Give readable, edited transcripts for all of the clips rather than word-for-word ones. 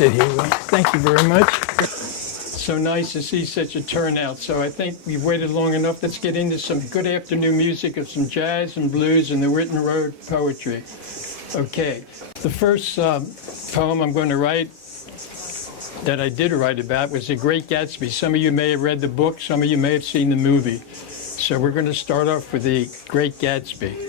Sit here. Thank you very much. So nice to see such a turnout. So I think we've waited long enough. Let's get into some good afternoon music of some jazz and blues and the written word poetry. Okay, the first poem I'm going to write that I did write about was The Great Gatsby. Some of you may have read the book, some of you may have seen the movie. So we're going to start off with The Great Gatsby.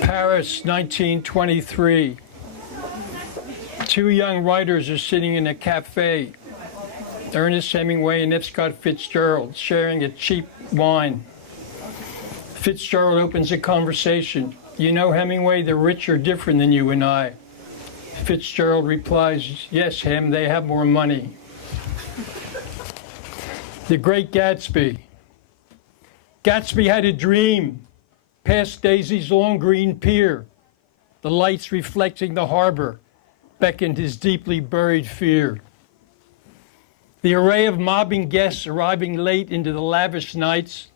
Paris, 1923. Two young writers are sitting in a cafe. Ernest Hemingway and F. Scott Fitzgerald sharing a cheap wine. Fitzgerald opens a conversation. You know, Hemingway, the rich are different than you and I. Fitzgerald replies, yes, Hem, they have more money. The Great Gatsby. Gatsby had a dream. Past Daisy's long green pier, the lights reflecting the harbor beckoned his deeply buried fear. The array of mobbing guests arriving late into the lavish nights,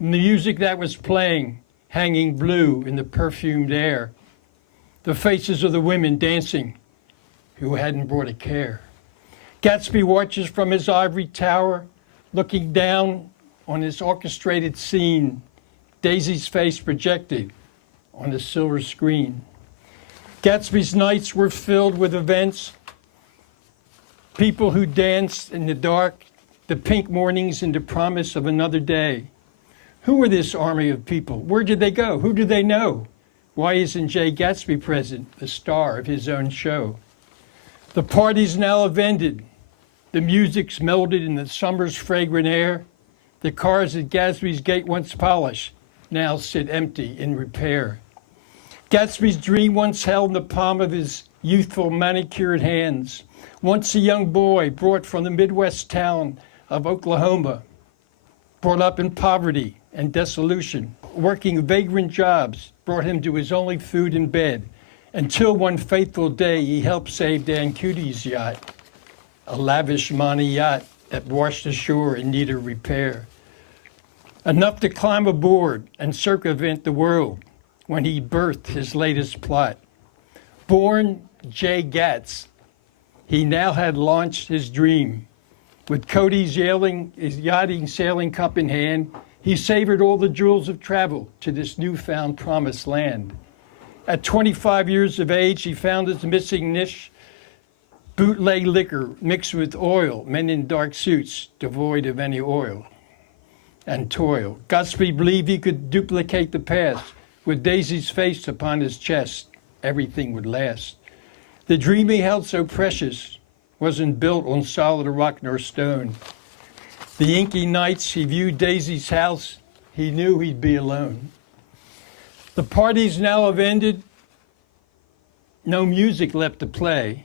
and the music that was playing, hanging blue in the perfumed air. The faces of the women dancing who hadn't brought a care. Gatsby watches from his ivory tower, looking down on this orchestrated scene, Daisy's face projected on a silver screen. Gatsby's nights were filled with events, people who danced in the dark, the pink mornings and the promise of another day. Who were this army of people? Where did they go? Who do they know? Why isn't Jay Gatsby present, the star of his own show? The parties now have ended. The music's melted in the summer's fragrant air. The cars at Gatsby's gate once polished now sit empty in repair. Gatsby's dream once held in the palm of his youthful manicured hands. Once a young boy brought from the Midwest town of Oklahoma, brought up in poverty and dissolution, working vagrant jobs brought him to his only food in bed, until one fateful day he helped save Dan Cuty's yacht, a lavish Monty yacht that washed ashore in need of repair. Enough to climb aboard and circumvent the world when he birthed his latest plot. Born Jay Gatz, he now had launched his dream. With Cody's yachting sailing cup in hand, he savored all the jewels of travel to this newfound promised land. At 25 years of age, he found his missing niche, bootleg liquor mixed with oil, men in dark suits devoid of any oil and toil. Gatsby believed he could duplicate the past. With Daisy's face upon his chest, everything would last. The dream he held so precious wasn't built on solid rock nor stone. The inky nights he viewed Daisy's house, he knew he'd be alone. The parties now have ended. No music left to play.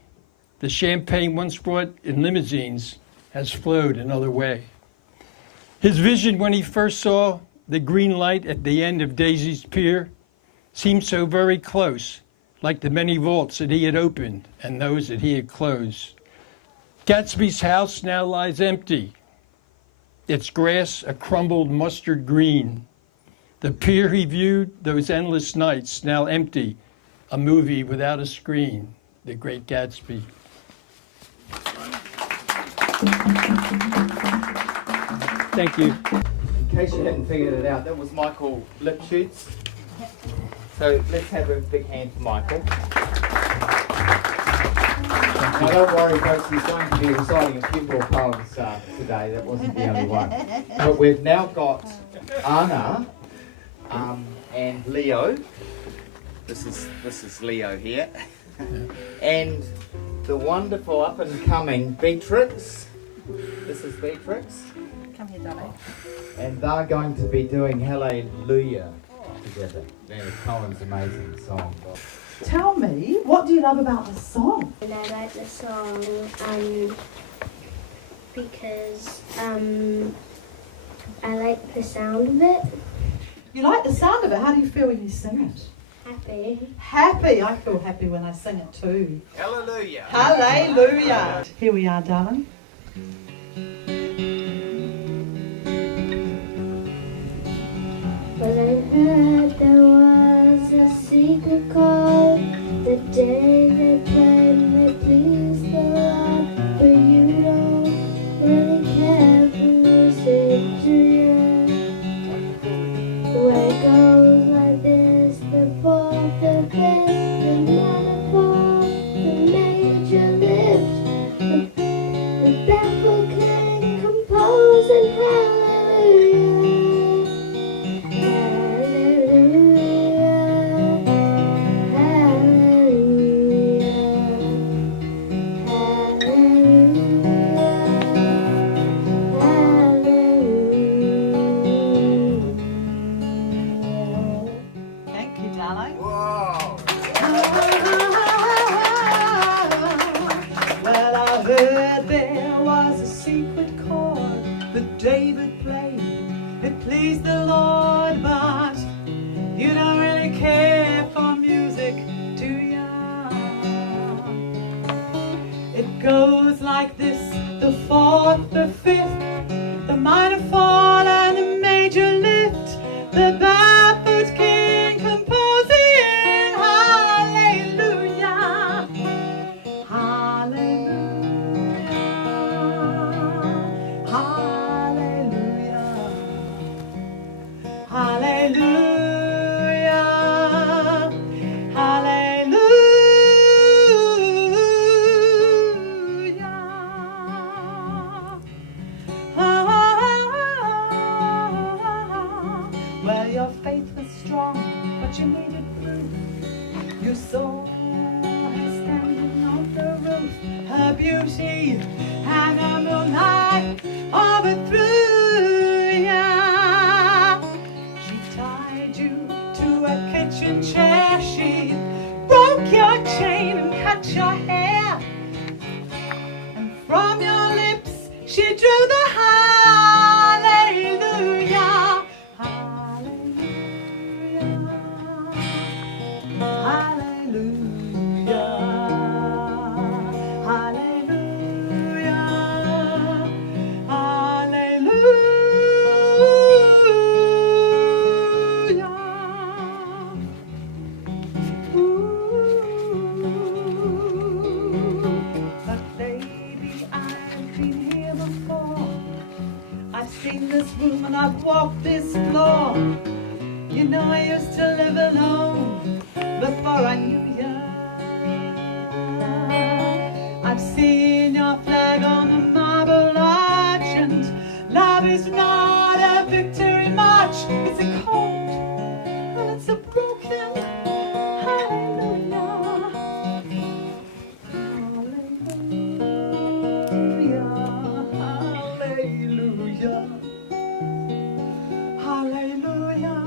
The champagne once brought in limousines has flowed another way. His vision when he first saw the green light at the end of Daisy's Pier seemed so very close, like the many vaults that he had opened and those that he had closed. Gatsby's house now lies empty, its grass a crumbled mustard green. The pier he viewed those endless nights now empty, a movie without a screen, The Great Gatsby. Thank you. In case you hadn't figured it out, that was Michael Lipschutz. So let's have a big hand for Michael. Now don't worry folks, he's going to be reciting a few more poems today, that wasn't the only one. But we've now got Anna and Leo. This is Leo here. And the wonderful up and coming Beatrix. This is Beatrix. Come here, darling. And they're going to be doing Hallelujah together. Leonard Cohen's amazing song. Tell me, what do you love about the song? And I like the song because I like the sound of it. You like the sound of it. How do you feel when you sing it? Happy. Happy. I feel happy when I sing it too. Hallelujah. Hallelujah. Here we are, darling. Well, I heard there was a secret chord the day they played me please the Lord, but you don't really care for music, do you? The way it goes like this, the fourth, the fifth, the manifold, the major lift, the baffled king composing hallelujah. Thank you, darling. Whoa. Well, I heard there was a secret chord that David played. It pleased the Lord, but you don't really care for music, do ya? It goes like this, the fourth, the fifth, the minor fall and the major lift, the baffled king composing hallelujah, hallelujah, hallelujah, hallelujah, hallelujah. Well, your faith was strong, but you needed proof. You saw her standing on the roof, her beauty and her moonlight overthrew ya. She tied you to a kitchen chair, she broke your chain and cut your hair, and from your lips she drew the hallelujah. Seen this room and I've walked this floor. You know I used to live alone before I knew ya. I've seen your flag on the marble arch, and love is not a victory march. It's a cold and it's a broken hallelujah. Hallelujah. Hallelujah.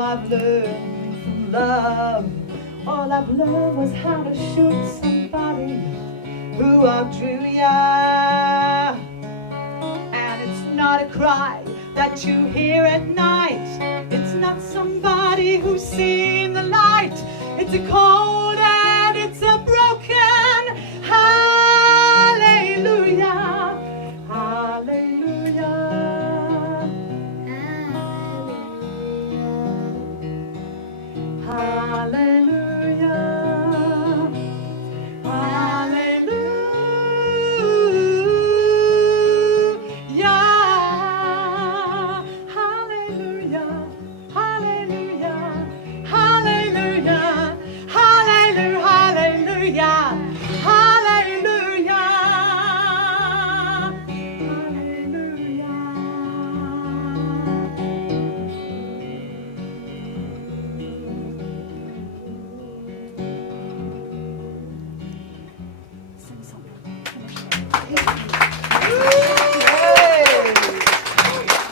I've learned from love. All I've learned was how to shoot somebody who outdrew ya. And it's not a cry that you hear at night. It's not somebody who's seen the light. It's a cold and it's a broken hallelujah. Hallelujah. Hallelujah.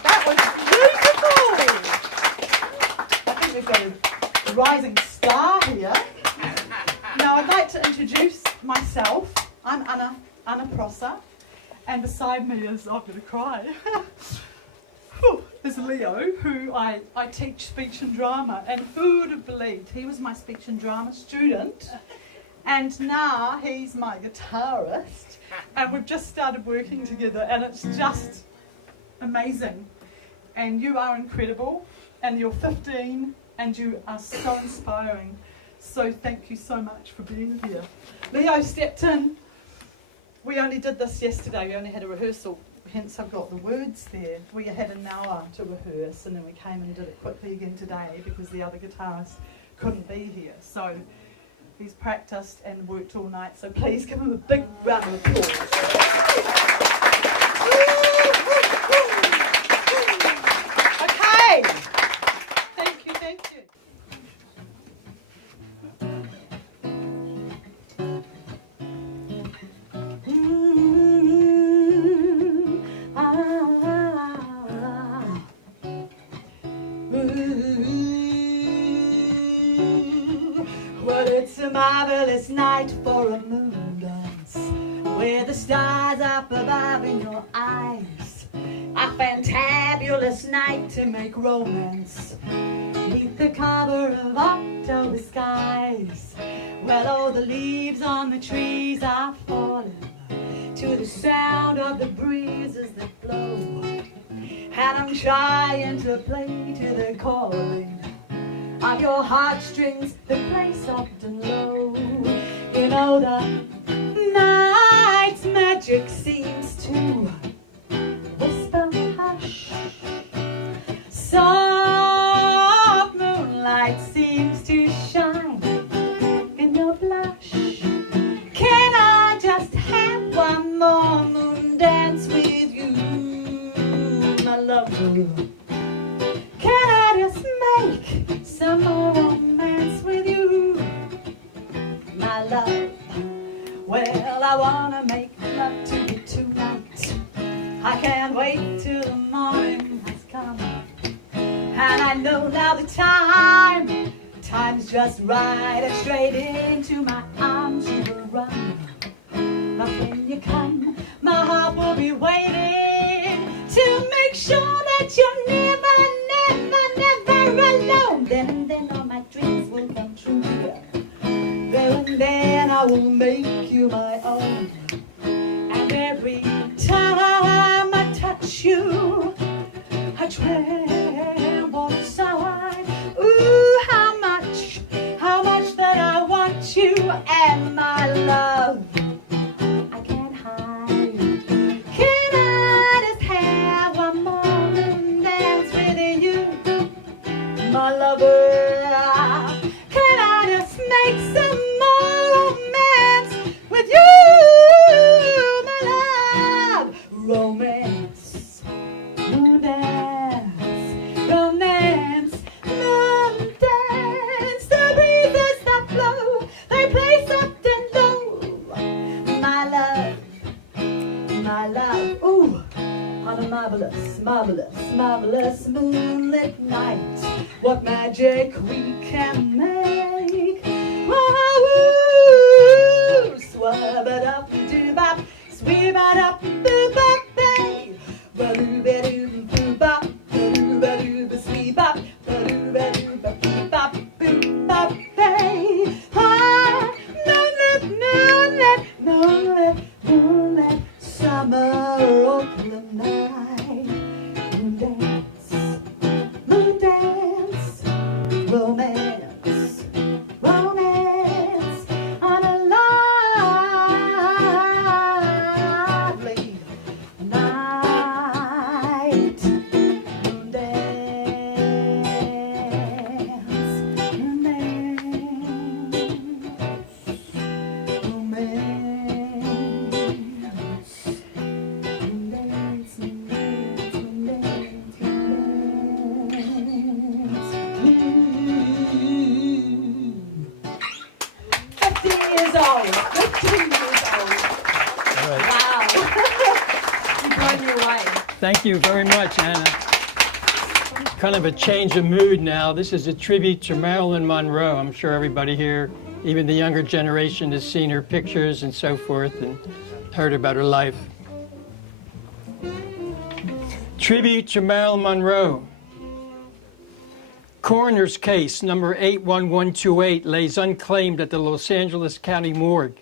That was beautiful. I think we've got a rising star here. Now I'd like to introduce myself. I'm Anna Prosser, and beside me is, I'm going to cry, is Leo, who I teach speech and drama, and who would have believed he was my speech and drama student, and now he's my guitarist, and we've just started working together, and it's just amazing. And you are incredible, and you're 15, and you are so inspiring. So thank you so much for being here. Leo stepped in. We only did this yesterday, we only had a rehearsal, hence I've got the words there. We had an hour to rehearse, and then we came and did it quickly again today because the other guitarist couldn't be here. So he's practiced and worked all night, so please give him a big round of applause. Okay. Thank you, thank you. Well, it's a marvelous night for a moon dance, where the stars up above in your eyes. A fantabulous night to make romance, beneath the cover of October skies. Well, all the leaves on the trees are falling to the sound of the breezes that blow, and I'm trying to play to the calling of your heartstrings that play soft and low. You know the night's magic seems to whisper hush. Soft moonlight seems to shine in your blush. Can I just have one more moon dance with you, my lover? Can I just make some more romance with you, my love? Well, I wanna make love to you tonight. I can't wait till the morning has come, and I know now the time's just right, and straight into my arms you will run. But when you come, my heart will be waiting to make sure that you're never, never, never alone. Then all my dreams will come true. Then I will make you my own. And every time I touch you, I tremble inside. Ooh, how much that I want you, and my love I can't hide. Can I just have one more moon dance with you, my lover? Can I just make some more romance with you, my love? Romance, moon dance, this marvelous moonlit night, what magic we can make. Oh, swab-a-dub-doo-bop, sweep-a-dub-doo-bop, bay. Ba-doo-ba-doo-boo-bop, ba-doo-ba-doo-ba-sweep-bop, ba-doo-ba-doo-ba-beep-bop, boop-bop, bay. Ah, moonlit, moonlit, moonlit, moonlit, summer Oakland night. Moon dance, romance, romance on a lovely night. Moon dance, romance, romance. 15 years old. 15 years old. All right. Wow. You blown me away. Thank you very much, Anna. Kind of a change of mood now. This is a tribute to Marilyn Monroe. I'm sure everybody here, even the younger generation, has seen her pictures and so forth and heard about her life. Tribute to Marilyn Monroe. Coroner's case number 81128 lays unclaimed at the Los Angeles County morgue,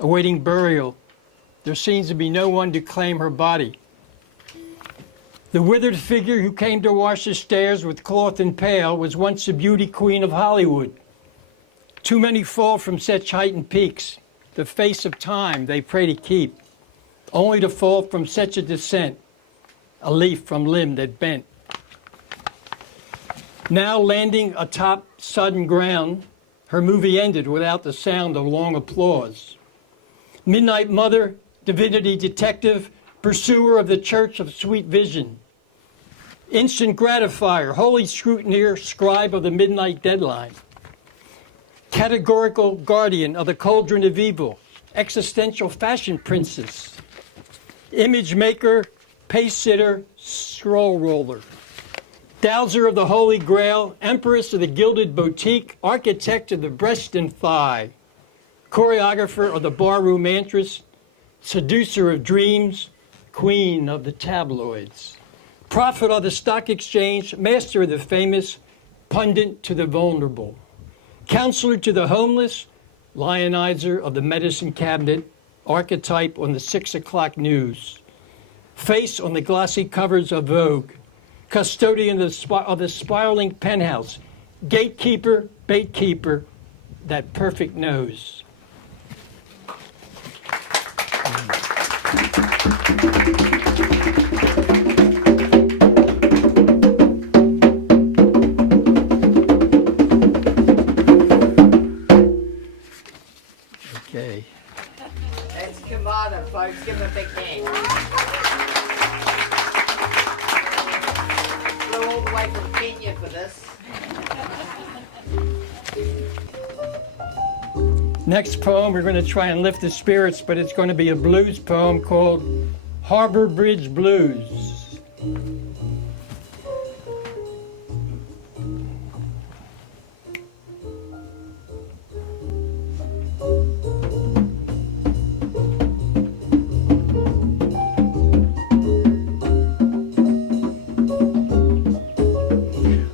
awaiting burial. There seems to be no one to claim her body. The withered figure who came to wash the stairs with cloth and pail was once the beauty queen of Hollywood. Too many fall from such height and peaks, the face of time they pray to keep, only to fall from such a descent, a leaf from limb that bent. Now landing atop sodden ground, her movie ended without the sound of long applause. Midnight Mother, divinity detective, pursuer of the Church of Sweet Vision. Instant gratifier, holy scrutineer, scribe of the midnight deadline. Categorical guardian of the cauldron of evil, existential fashion princess. Image maker, pace sitter, scroll roller. Dowser of the Holy Grail, empress of the gilded boutique, architect of the breast and thigh. Choreographer of the barroom antress, seducer of dreams, queen of the tabloids, prophet of the stock exchange, master of the famous, pundit to the vulnerable, counselor to the homeless, lionizer of the medicine cabinet, archetype on the 6 o'clock news, face on the glossy covers of Vogue, custodian of the spiraling penthouse, gatekeeper, baitkeeper, that perfect nose. Okay. That's Kimana, folks. Give him a big hand. Flew all the way from Kenya for this. Next poem, we're going to try and lift the spirits, but it's going to be a blues poem called Harbor Bridge Blues.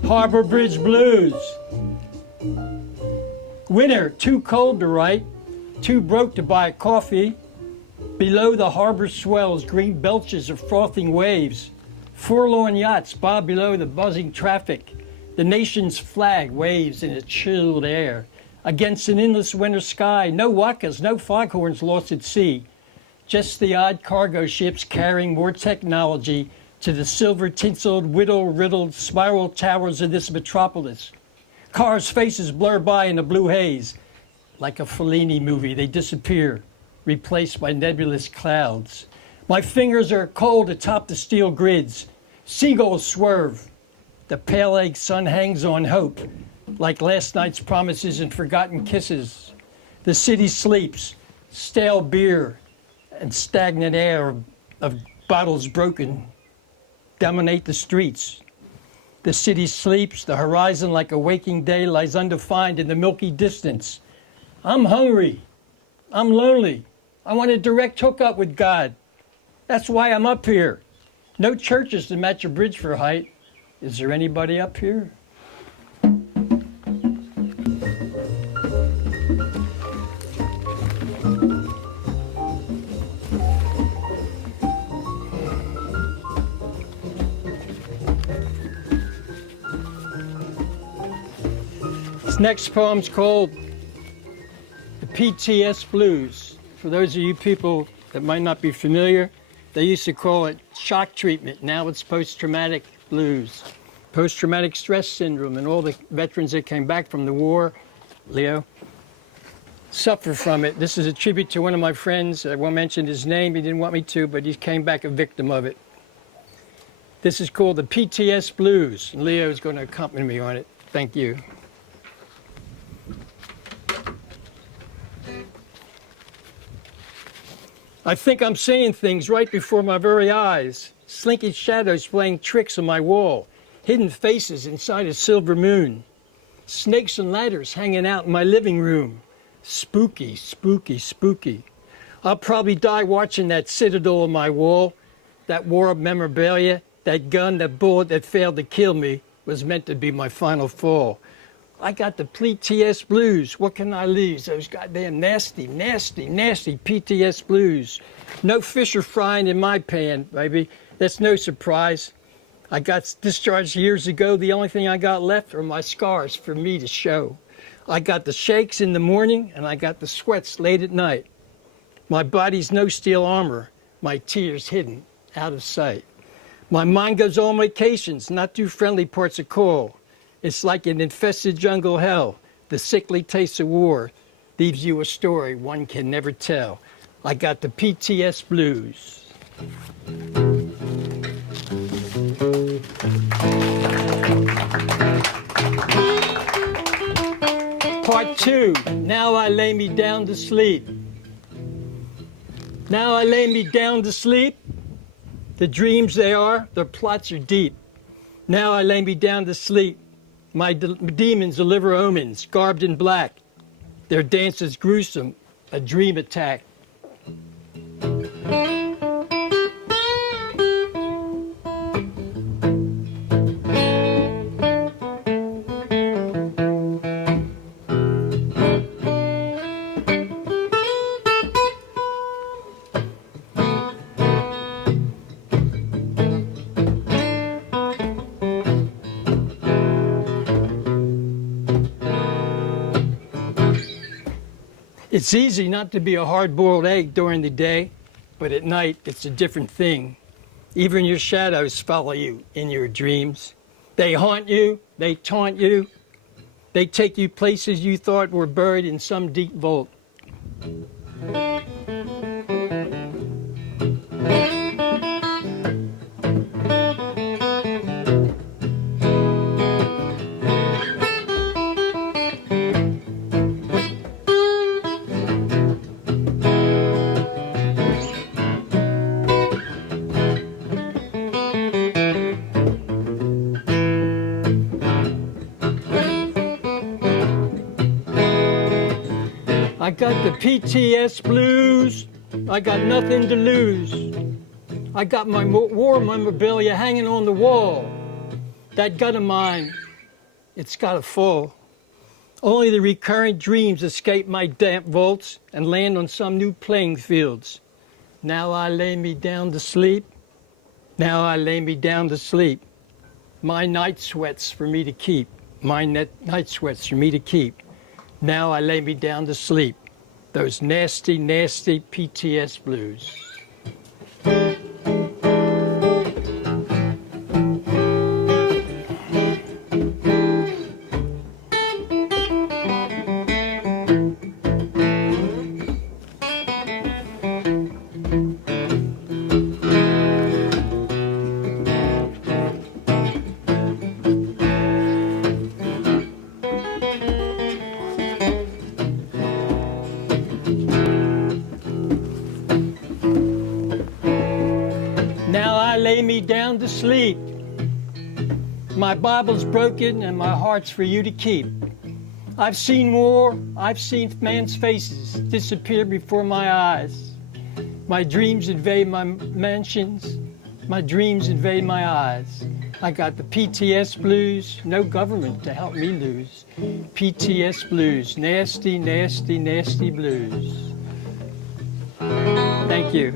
Harbor Bridge Blues. Winter, too cold to write, too broke to buy coffee. Below the harbor swells, green belches of frothing waves. Forlorn yachts bob below the buzzing traffic. The nation's flag waves in a chilled air. Against an endless winter sky, no wakas, no foghorns lost at sea. Just the odd cargo ships carrying more technology to the silver-tinseled, whittle-riddled spiral towers of this metropolis. Cars' faces blur by in the blue haze. Like a Fellini movie, they disappear, replaced by nebulous clouds. My fingers are cold atop the steel grids. Seagulls swerve. The pale egg sun hangs on hope, like last night's promises and forgotten kisses. The city sleeps, stale beer and stagnant air of bottles broken. dominate the streets. The city sleeps, the horizon like a waking day lies undefined in the milky distance. I'm hungry. I'm lonely. I want a direct hookup with God. That's why I'm up here. No churches to match a bridge for height. Is there anybody up here? This next poem's called The PTS Blues. For those of you people that might not be familiar, they used to call it shock treatment. Now it's post-traumatic blues. Post-traumatic stress syndrome, and all the veterans that came back from the war, Leo, suffer from it. This is a tribute to one of my friends. I won't mention his name. He didn't want me to, but he came back a victim of it. This is called the PTS Blues. And Leo is going to accompany me on it. Thank you. I think I'm seeing things right before my very eyes. Slinky shadows playing tricks on my wall. Hidden faces inside a silver moon. Snakes and ladders hanging out in my living room. Spooky, spooky, spooky. I'll probably die watching that citadel on my wall. That war memorabilia, that gun, that bullet that failed to kill me was meant to be my final fall. I got the PTS blues. What can I lose? Those goddamn nasty, nasty, nasty PTS blues. No fish are frying in my pan, baby. That's no surprise. I got discharged years ago. The only thing I got left are my scars for me to show. I got the shakes in the morning, and I got the sweats late at night. My body's no steel armor. My tears hidden, out of sight. My mind goes on vacations, not too friendly parts of coal. It's like an infested jungle hell. The sickly taste of war leaves you a story one can never tell. I got the PTS blues. Part 2, now I lay me down to sleep. Now I lay me down to sleep. The dreams they are, their plots are deep. Now I lay me down to sleep. My demons deliver omens, garbed in black. Their dance is gruesome, a dream attack. It's easy not to be a hard-boiled egg during the day, but at night it's a different thing. Even your shadows follow you in your dreams. They haunt you, they taunt you, they take you places you thought were buried in some deep vault. I got the PTS blues, I got nothing to lose. I got my war memorabilia hanging on the wall. That gun of mine, it's gotta fall. Only the recurrent dreams escape my damp vaults and land on some new playing fields. Now I lay me down to sleep. Now I lay me down to sleep. My night sweats for me to keep. My night sweats for me to keep. Now I lay me down to sleep. Those nasty, nasty PTS blues. to sleep. My Bible's broken and my heart's for you to keep. I've seen war, I've seen men's faces disappear before my eyes. My dreams invade my mansions, my dreams invade my eyes. I got the PTS blues, no government to help me lose. PTS blues, nasty, nasty, nasty blues. Thank you.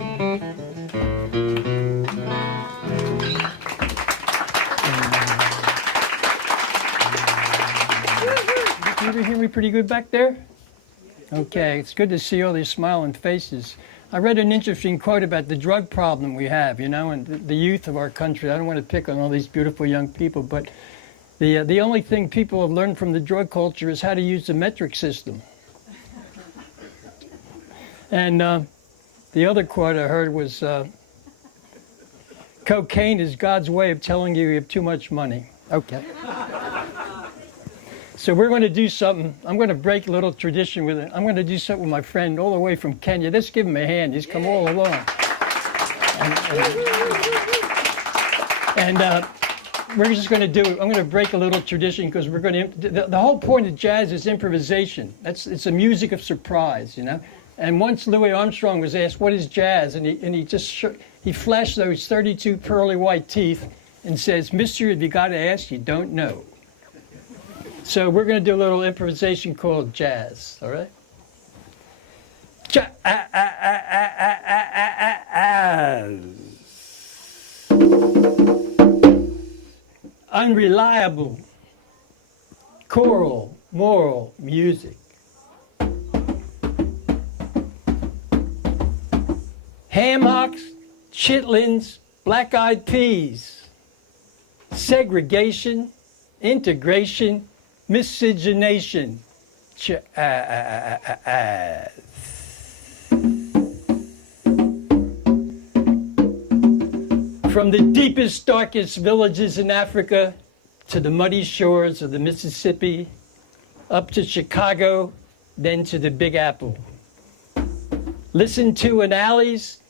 You ever hear me pretty good back there? Okay, it's good to see all these smiling faces. I read an interesting quote about the drug problem we have, you know, and the youth of our country. I don't want to pick on all these beautiful young people, but the only thing people have learned from the drug culture is how to use the metric system. And the other quote I heard was, cocaine is God's way of telling you have too much money. Okay. So we're going to do something. I'm going to break a little tradition with it. I'm going to do something with my friend all the way from Kenya. Let's give him a hand. He's come all along. And we're just going to do, I'm going to break a little tradition because we're going to, the whole point of jazz is improvisation. It's a music of surprise, you know. And once Louis Armstrong was asked, what is jazz? And he just, he flashed those 32 pearly white teeth and says, mister, if you got to ask, you don't know. So we're going to do a little improvisation called jazz, all right? Jazz. Unreliable, choral, moral music. Ham hocks, chitlins, black-eyed peas. Segregation, integration, miscegenation. From the deepest, darkest villages in Africa to the muddy shores of the Mississippi, up to Chicago, then to the Big Apple. Listen to in alleys,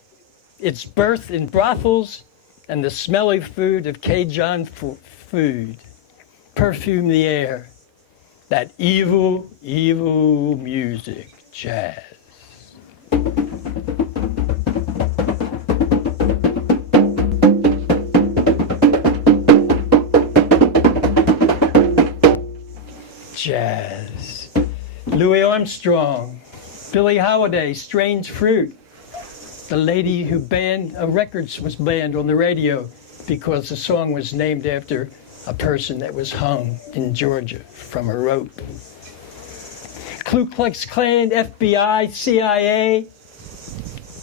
its birth in brothels, and the smelly food of Cajun food. Perfume the air. That evil, evil music, jazz. Jazz. Louis Armstrong, Billie Holiday, Strange Fruit. The lady who banned records was banned on the radio because the song was named after a person that was hung in Georgia from a rope. Ku Klux Klan, FBI, CIA,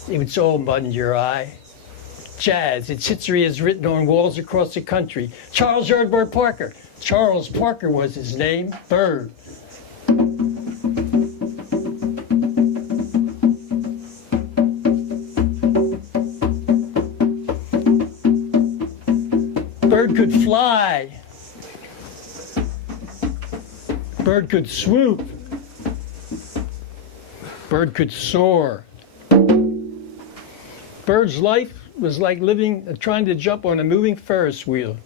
it's all mud in your eye. Jazz, its history is written on walls across the country. Charles Yardbird Parker. Charles Parker was his name, Bird. Bird could fly. Bird could swoop. Bird could soar. Bird's life was like trying to jump on a moving Ferris wheel.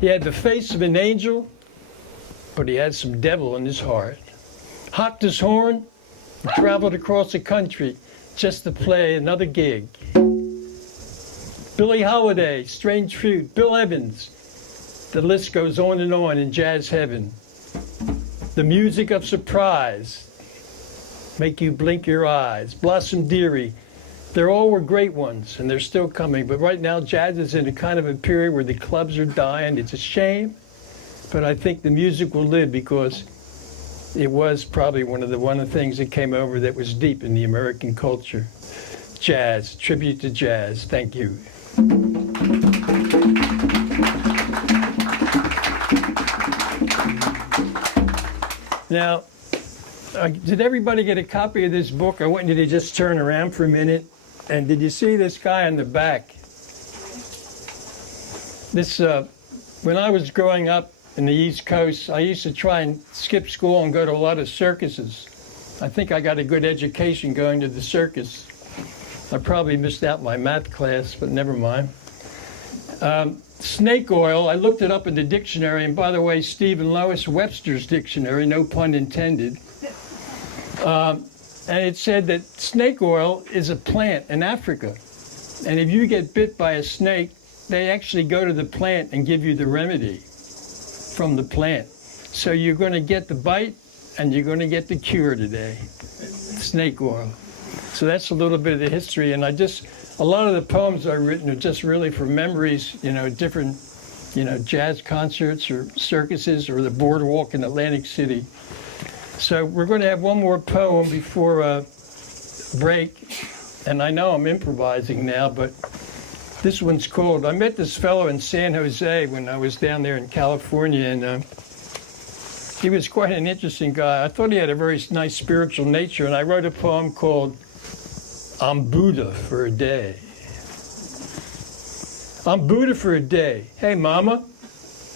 He had the face of an angel, but he had some devil in his heart. Hocked his horn and traveled across the country just to play another gig. Billie Holiday, Strange Fruit, Bill Evans. The list goes on in jazz heaven. The music of surprise, make you blink your eyes. Blossom Dearie, they all were great ones, and they're still coming. But right now, jazz is in a kind of a period where the clubs are dying. It's a shame, but I think the music will live because it was probably one of the things that came over that was deep in the American culture. Jazz, tribute to jazz. Thank you. Now, did everybody get a copy of this book? I want you to just turn around for a minute. And did you see this guy on the back? This, when I was growing up in the East Coast, I used to try and skip school and go to a lot of circuses. I think I got a good education going to the circus. I probably missed out my math class, but never mind. snake oil, I looked it up in the dictionary, and by the way, Stephen Lois Webster's dictionary, no pun intended. And it said that snake oil is a plant in Africa. And if you get bit by a snake, they actually go to the plant and give you the remedy from the plant. So you're going to get the bite and you're going to get the cure today. Snake oil. So that's a little bit of the history. And a lot of the poems I've written are just really for memories, different, jazz concerts or circuses or the boardwalk in Atlantic City. So we're going to have one more poem before break. And I know I'm improvising now, but this one's called, I met this fellow in San Jose when I was down there in California, and he was quite an interesting guy. I thought he had a very nice spiritual nature, and I wrote a poem called I'm Buddha for a Day. I'm Buddha for a day. Hey, mama,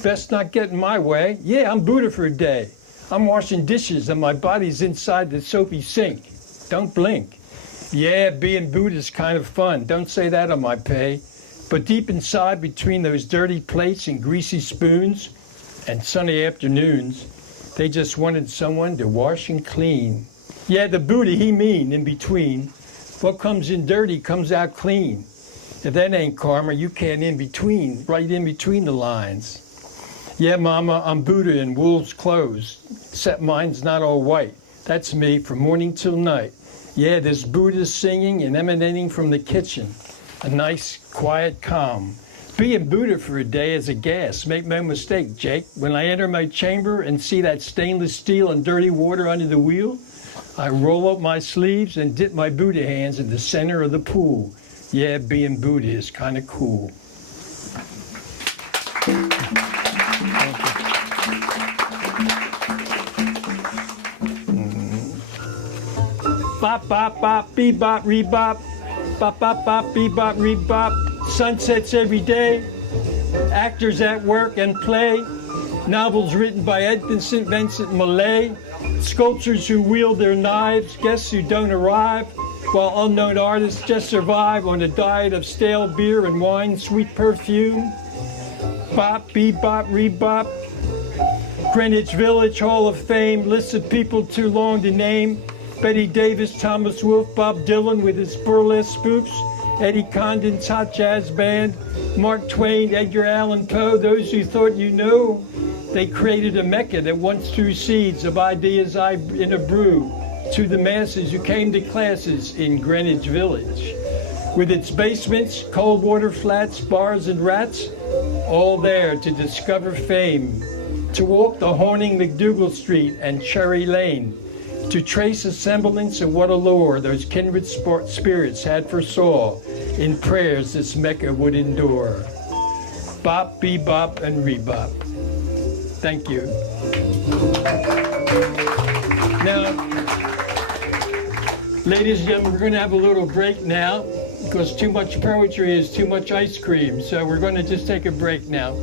best not get in my way. Yeah, I'm Buddha for a day. I'm washing dishes and my body's inside the soapy sink. Don't blink. Yeah, being Buddha's kind of fun. Don't say that on my pay. But deep inside, between those dirty plates and greasy spoons and sunny afternoons, they just wanted someone to wash and clean. Yeah, the Buddha, he mean in between. What comes in dirty comes out clean. If that ain't karma, you can't in between, right in between the lines. Yeah, mama, I'm Buddha in wolf's clothes, except mine's not all white. That's me from morning till night. Yeah, there's Buddha's singing and emanating from the kitchen. A nice, quiet calm. Being Buddha for a day is a gas. Make no mistake, Jake. When I enter my chamber and see that stainless steel and dirty water under the wheel, I roll up my sleeves and dip my Buddha hands in the center of the pool. Yeah, being Buddha is kind of cool. Bop, bop, bop, bebop, rebop. Bop, bop, bop, bebop, rebop. Sunsets every day. Actors at work and play. Novels written by Edmund St. Vincent Millay. Sculptors who wield their knives. Guests who don't arrive. While unknown artists just survive on a diet of stale beer and wine, sweet perfume. Bop, bebop, rebop. Greenwich Village Hall of Fame. Lists of people too long to name. Betty Davis, Thomas Wolfe, Bob Dylan with his burlesque spoofs, Eddie Condon's hot jazz band, Mark Twain, Edgar Allan Poe, those who thought you know. They created a mecca that once threw seeds of ideas in a brew to the masses who came to classes in Greenwich Village. With its basements, cold water flats, bars and rats, all there to discover fame, to walk the haunting McDougal Street and Cherry Lane, to trace a semblance of what a lore those kindred spirits had foresaw in prayers this Mecca would endure. Bop, bebop, and rebop. Thank you. Now, ladies and gentlemen, we're going to have a little break now because too much poetry is too much ice cream. So we're going to just take a break now.